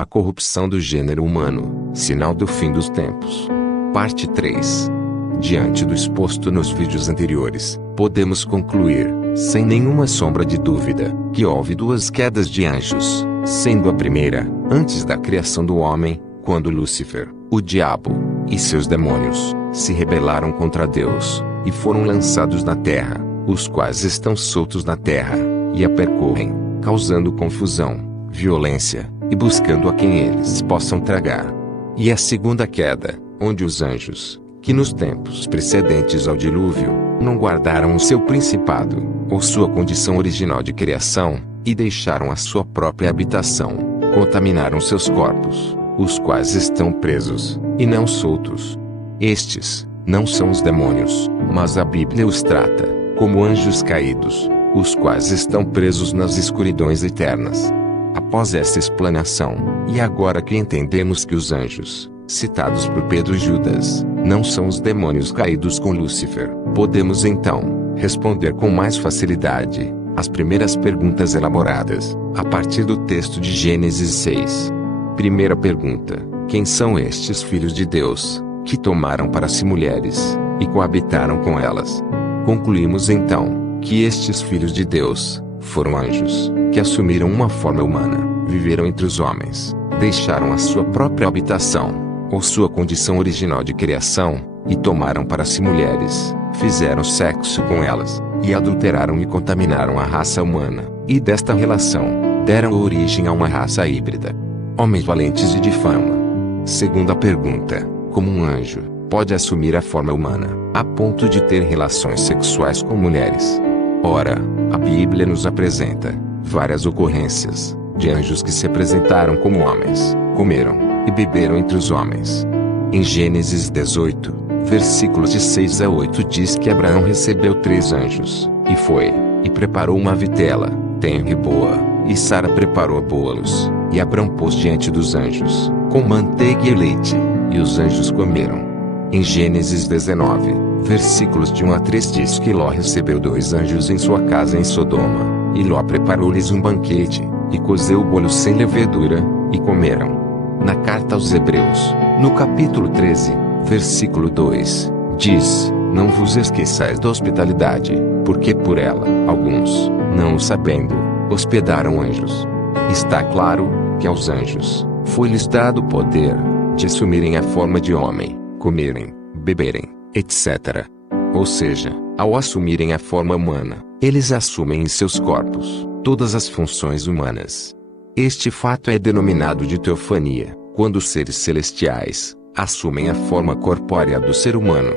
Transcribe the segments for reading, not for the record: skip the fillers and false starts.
A corrupção do gênero humano, sinal do fim dos tempos. Parte 3. Diante do exposto nos vídeos anteriores, podemos concluir, sem nenhuma sombra de dúvida, que houve duas quedas de anjos, sendo a primeira, antes da criação do homem, quando Lúcifer, o diabo, e seus demônios, se rebelaram contra Deus, e foram lançados na terra, os quais estão soltos na terra, e a percorrem, causando confusão, violência, e buscando a quem eles possam tragar. E a segunda queda, onde os anjos, que nos tempos precedentes ao dilúvio, não guardaram o seu principado, ou sua condição original de criação, e deixaram a sua própria habitação, contaminaram seus corpos, os quais estão presos, e não soltos. Estes, não são os demônios, mas a Bíblia os trata, como anjos caídos, os quais estão presos nas escuridões eternas. Após essa explanação, e agora que entendemos que os anjos, citados por Pedro e Judas, não são os demônios caídos com Lúcifer, podemos então responder com mais facilidade as primeiras perguntas elaboradas a partir do texto de Gênesis 6. Primeira pergunta: quem são estes filhos de Deus, que tomaram para si mulheres, e coabitaram com elas? Concluímos então que estes filhos de Deus foram anjos, que assumiram uma forma humana, viveram entre os homens, deixaram a sua própria habitação, ou sua condição original de criação, e tomaram para si mulheres, fizeram sexo com elas, e adulteraram e contaminaram a raça humana, e desta relação, deram origem a uma raça híbrida. Homens valentes e de fama. Segunda pergunta: como um anjo pode assumir a forma humana, a ponto de ter relações sexuais com mulheres? Ora, a Bíblia nos apresenta várias ocorrências de anjos que se apresentaram como homens, comeram e beberam entre os homens. Em Gênesis 18, versículos de 6 a 8 diz que Abraão recebeu 3 anjos, e foi, e preparou uma vitela, tenra e boa, e Sara preparou bolos, e Abraão pôs diante dos anjos, com manteiga e leite, e os anjos comeram. Em Gênesis 19, versículos de 1 a 3 diz que Ló recebeu 2 anjos em sua casa em Sodoma, e Ló preparou-lhes um banquete, e cozeu o bolo sem levedura, e comeram. Na carta aos Hebreus, no capítulo 13, versículo 2, diz: não vos esqueçais da hospitalidade, porque por ela, alguns, não o sabendo, hospedaram anjos. Está claro que aos anjos foi-lhes dado o poder de assumirem a forma de homem, comerem, beberem, etc. Ou seja, ao assumirem a forma humana, eles assumem em seus corpos todas as funções humanas. Este fato é denominado de teofania, quando os seres celestiais assumem a forma corpórea do ser humano.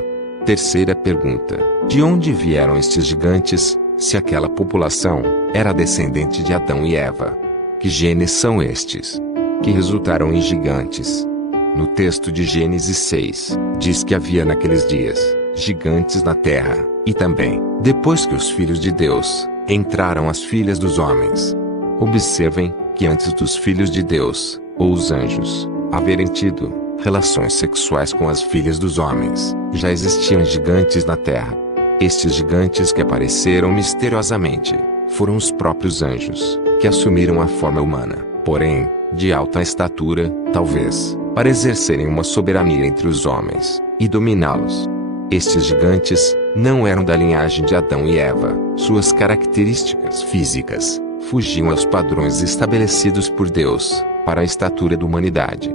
Terceira pergunta: de onde vieram estes gigantes, se aquela população era descendente de Adão e Eva? Que genes são estes que resultaram em gigantes? No texto de Gênesis 6, diz que havia naqueles dias gigantes na terra, e também, depois que os filhos de Deus entraram as filhas dos homens. Observem que antes dos filhos de Deus, ou os anjos, haverem tido relações sexuais com as filhas dos homens, já existiam gigantes na terra. Estes gigantes que apareceram misteriosamente foram os próprios anjos, que assumiram a forma humana, porém, de alta estatura, talvez, para exercerem uma soberania entre os homens, e dominá-los. Estes gigantes não eram da linhagem de Adão e Eva, suas características físicas fugiam aos padrões estabelecidos por Deus, para a estatura da humanidade.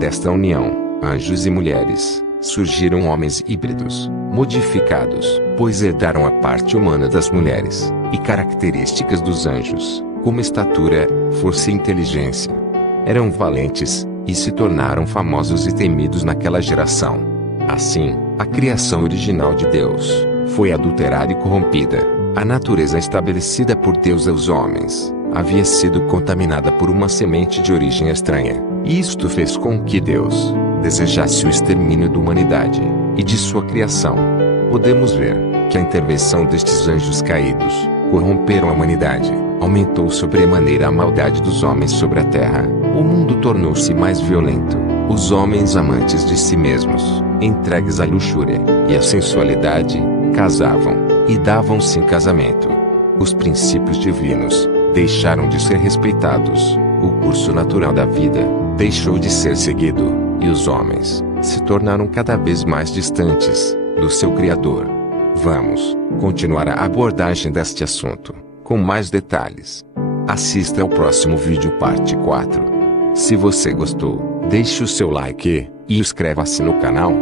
Desta união, anjos e mulheres, surgiram homens híbridos, modificados, pois herdaram a parte humana das mulheres, e características dos anjos, como estatura, força e inteligência. Eram valentes, e se tornaram famosos e temidos naquela geração. Assim, a criação original de Deus foi adulterada e corrompida. A natureza estabelecida por Deus aos homens havia sido contaminada por uma semente de origem estranha, e isto fez com que Deus desejasse o extermínio da humanidade e de sua criação. Podemos ver que a intervenção destes anjos caídos corromperam a humanidade, aumentou sobremaneira a maldade dos homens sobre a terra. O mundo tornou-se mais violento, os homens amantes de si mesmos, entregues à luxúria e à sensualidade, casavam e davam-se em casamento. Os princípios divinos deixaram de ser respeitados, o curso natural da vida deixou de ser seguido, e os homens se tornaram cada vez mais distantes do seu Criador. Vamos continuar a abordagem deste assunto com mais detalhes. Assista ao próximo vídeo parte 4. Se você gostou, deixe o seu like e inscreva-se no canal.